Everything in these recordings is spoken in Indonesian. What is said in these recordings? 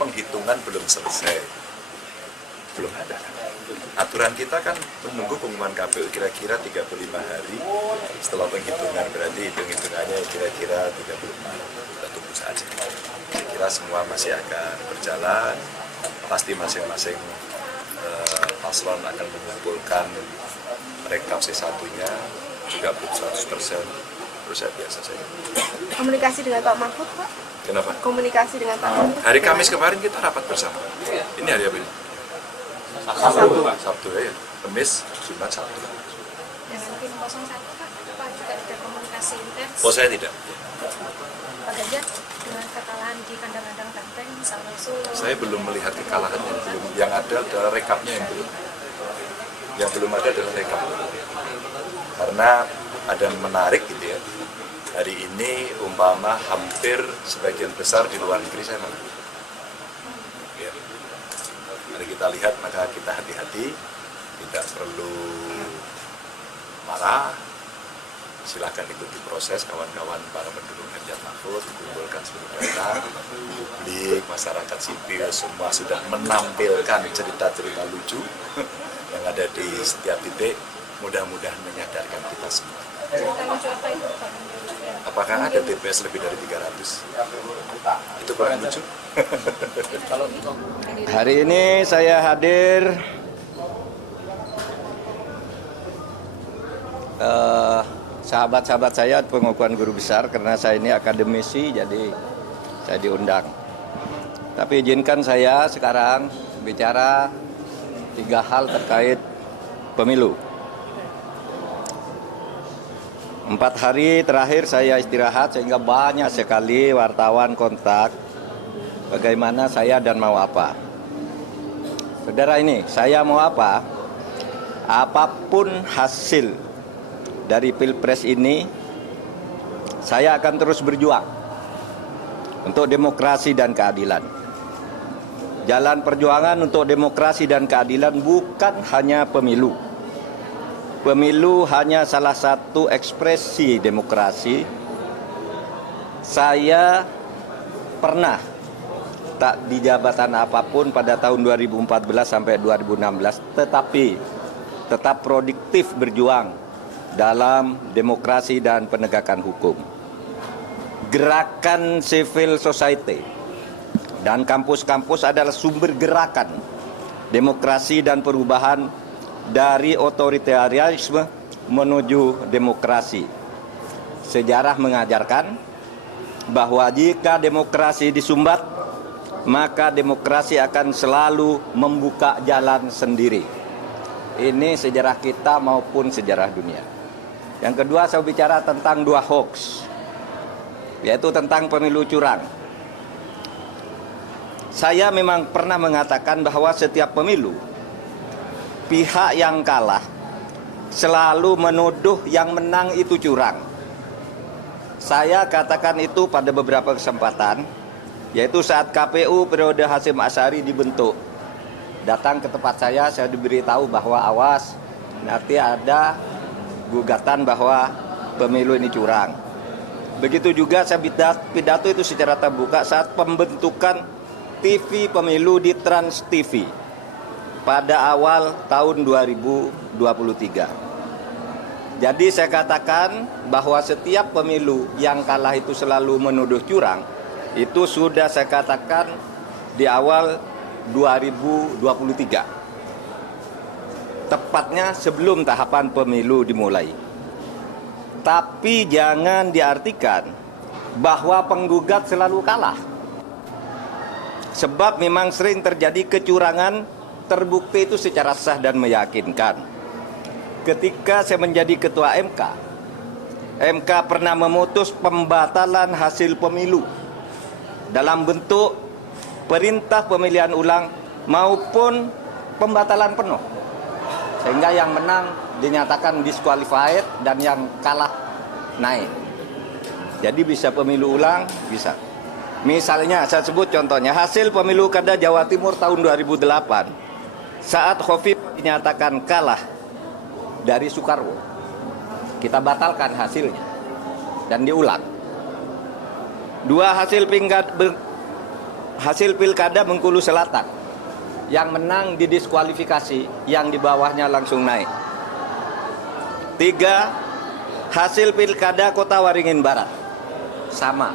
penghitungan belum selesai. Belum ada. Aturan kita kan menunggu pengumuman KPU kira-kira 35 hari setelah penghitungan, berarti hitung-hitungannya kira-kira 30 Maret. Kita tunggu saja. Saya kira semua masih akan berjalan, pasti masing-masing paslon akan mengumpulkan rekap C1-nya, juga belum 100%, terus saya biasa saja. Komunikasi dengan Pak Mahfud, Pak? Kenapa? Komunikasi dengan Pak Mahfud? Hari Kamis kemarin kita rapat bersama. Ini hari apa ini? Sabtu ya. Kamis, Jumat, Sabtu. Dengan tim 01 Pak juga ada komunikasi intens. Oh, saya tidak. Pak Ganjar dengan kekalahan di kandang-kandang Banteng, misalnya Solo. Saya belum melihat kekalahan yang belum. Yang ada adalah rekapnya yang belum. Yang belum ada adalah rekap. Karena ada yang menarik gitu ya. Hari ini umpama hampir sebagian besar di luar negeri saya menang. Ya. Mari kita lihat, maka kita hati-hati, tidak perlu marah. Silahkan ikuti proses kawan-kawan para pendukung Ganjar Mahfud, kumpulkan seluruh data, publik, masyarakat sipil, semua sudah menampilkan cerita-cerita lucu yang ada di setiap titik, mudah-mudahan menyadarkan kita semua. Cerita lucu apa itu Pak? Apakah ada TPS lebih dari 300? Itu kurang lucu. Hari ini saya hadir sahabat-sahabat saya pengukuhan guru besar karena saya ini akademisi, jadi saya diundang. Tapi izinkan saya sekarang bicara 3 hal terkait pemilu. 4 hari terakhir saya istirahat sehingga banyak sekali wartawan kontak bagaimana saya dan mau apa. Saudara ini, saya mau apa? Apapun hasil dari Pilpres ini, saya akan terus berjuang untuk demokrasi dan keadilan. Jalan perjuangan untuk demokrasi dan keadilan bukan hanya pemilu. Pemilu hanya salah satu ekspresi demokrasi. Saya pernah tak di jabatan apapun pada tahun 2014 sampai 2016, tetapi tetap produktif berjuang dalam demokrasi dan penegakan hukum. Gerakan civil society dan kampus-kampus adalah sumber gerakan demokrasi dan perubahan dari otoritarianisme menuju demokrasi. Sejarah mengajarkan bahwa jika demokrasi disumbat, maka demokrasi akan selalu membuka jalan sendiri. Ini sejarah kita maupun sejarah dunia. Yang kedua, saya bicara tentang 2 hoax, yaitu tentang pemilu curang. Saya memang pernah mengatakan bahwa setiap pemilu, pihak yang kalah selalu menuduh yang menang itu curang. Saya katakan itu pada beberapa kesempatan, yaitu saat KPU periode Hasyim Asyari dibentuk. Datang ke tempat saya diberitahu bahwa awas, nanti ada gugatan bahwa pemilu ini curang. Begitu juga saya pidato itu secara terbuka saat pembentukan TV pemilu di Trans TV pada awal tahun 2023. Jadi saya katakan bahwa setiap pemilu yang kalah itu selalu menuduh curang. Itu sudah saya katakan di awal 2023. Tepatnya sebelum tahapan pemilu dimulai. Tapi jangan diartikan bahwa penggugat selalu kalah. Sebab memang sering terjadi kecurangan, terbukti itu secara sah dan meyakinkan. Ketika saya menjadi ketua MK pernah memutus pembatalan hasil pemilu dalam bentuk perintah pemilihan ulang maupun pembatalan penuh, sehingga yang menang dinyatakan disqualified dan yang kalah naik. Jadi bisa pemilu ulang, bisa. Misalnya saya sebut contohnya hasil pemilu kada Jawa Timur tahun 2008 saat Khofif dinyatakan kalah dari Soekarwo, kita batalkan hasilnya dan diulang. 2 hasil hasil pilkada Bengkulu Selatan. Yang menang didiskualifikasi, yang di bawahnya langsung naik. 3, hasil pilkada Kota Waringin Barat. Sama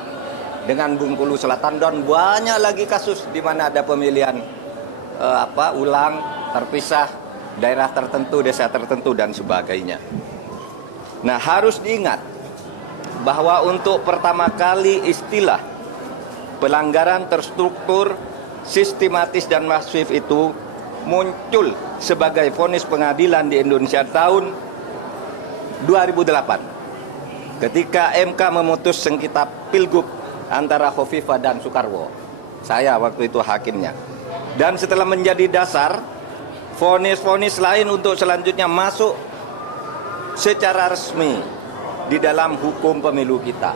dengan Bengkulu Selatan, dan banyak lagi kasus di mana ada pemilihan ulang, terpisah, daerah tertentu, desa tertentu, dan sebagainya. Nah, harus diingat bahwa untuk pertama kali istilah pelanggaran terstruktur, sistematis, dan masif itu muncul sebagai vonis pengadilan di Indonesia tahun 2008 ketika MK memutus sengketa Pilgub antara Khofifah dan Soekarwo. Saya waktu itu hakimnya. Dan setelah menjadi dasar, vonis-vonis lain untuk selanjutnya masuk secara resmi di dalam hukum pemilu kita.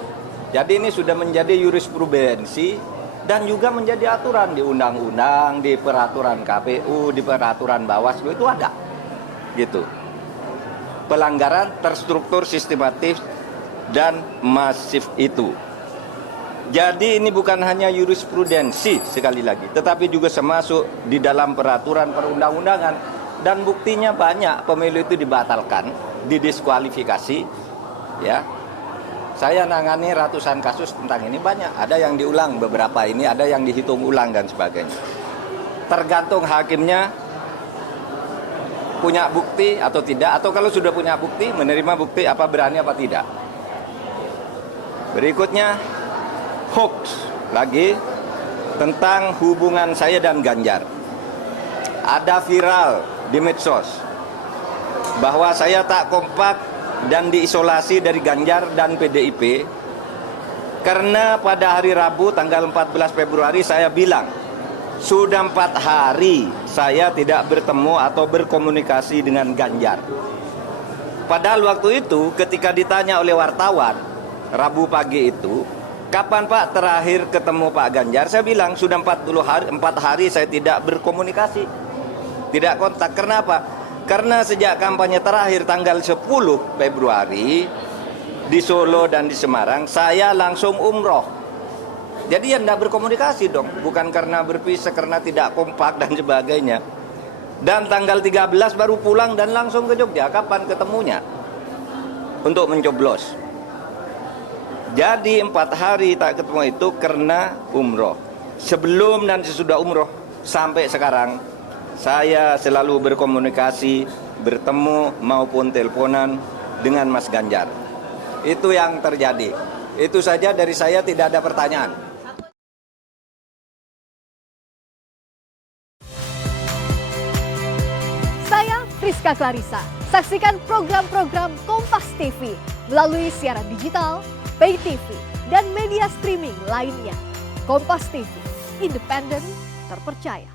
Jadi ini sudah menjadi jurisprudensi dan juga menjadi aturan di undang-undang, di peraturan KPU, di peraturan Bawaslu, itu ada. Gitu. Pelanggaran terstruktur, sistematis, dan masif itu. Jadi ini bukan hanya jurisprudensi sekali lagi, tetapi juga termasuk di dalam peraturan perundang-undangan, dan buktinya banyak. Pemilu itu dibatalkan, didiskualifikasi, ya. Saya nangani ratusan kasus tentang ini, banyak. Ada yang diulang beberapa ini, ada yang dihitung ulang dan sebagainya. Tergantung hakimnya punya bukti atau tidak, atau kalau sudah punya bukti, menerima bukti apa berani apa tidak. Berikutnya, hoax lagi tentang hubungan saya dan Ganjar. Ada viral di medsos bahwa saya tak kompak dan diisolasi dari Ganjar dan PDIP karena pada hari Rabu tanggal 14 Februari saya bilang sudah 4 hari saya tidak bertemu atau berkomunikasi dengan Ganjar. Padahal waktu itu ketika ditanya oleh wartawan Rabu pagi itu, kapan Pak terakhir ketemu Pak Ganjar? Saya bilang sudah 4 hari saya tidak berkomunikasi, tidak kontak. Kenapa? Karena sejak kampanye terakhir tanggal 10 Februari di Solo dan di Semarang, saya langsung umroh. Jadi ya tidak berkomunikasi dong, bukan karena berpisah, karena tidak kompak dan sebagainya. Dan tanggal 13 baru pulang dan langsung ke Jogja. Kapan ketemunya? Untuk mencoblos. Jadi 4 hari tak ketemu itu karena umroh. Sebelum dan sesudah umroh sampai sekarang saya selalu berkomunikasi, bertemu maupun teleponan dengan Mas Ganjar. Itu yang terjadi. Itu saja dari saya, tidak ada pertanyaan. Saya Rizka Clarissa. Saksikan program-program Kompas TV melalui siaran digital, pay TV, dan media streaming lainnya. Kompas TV, independen, terpercaya.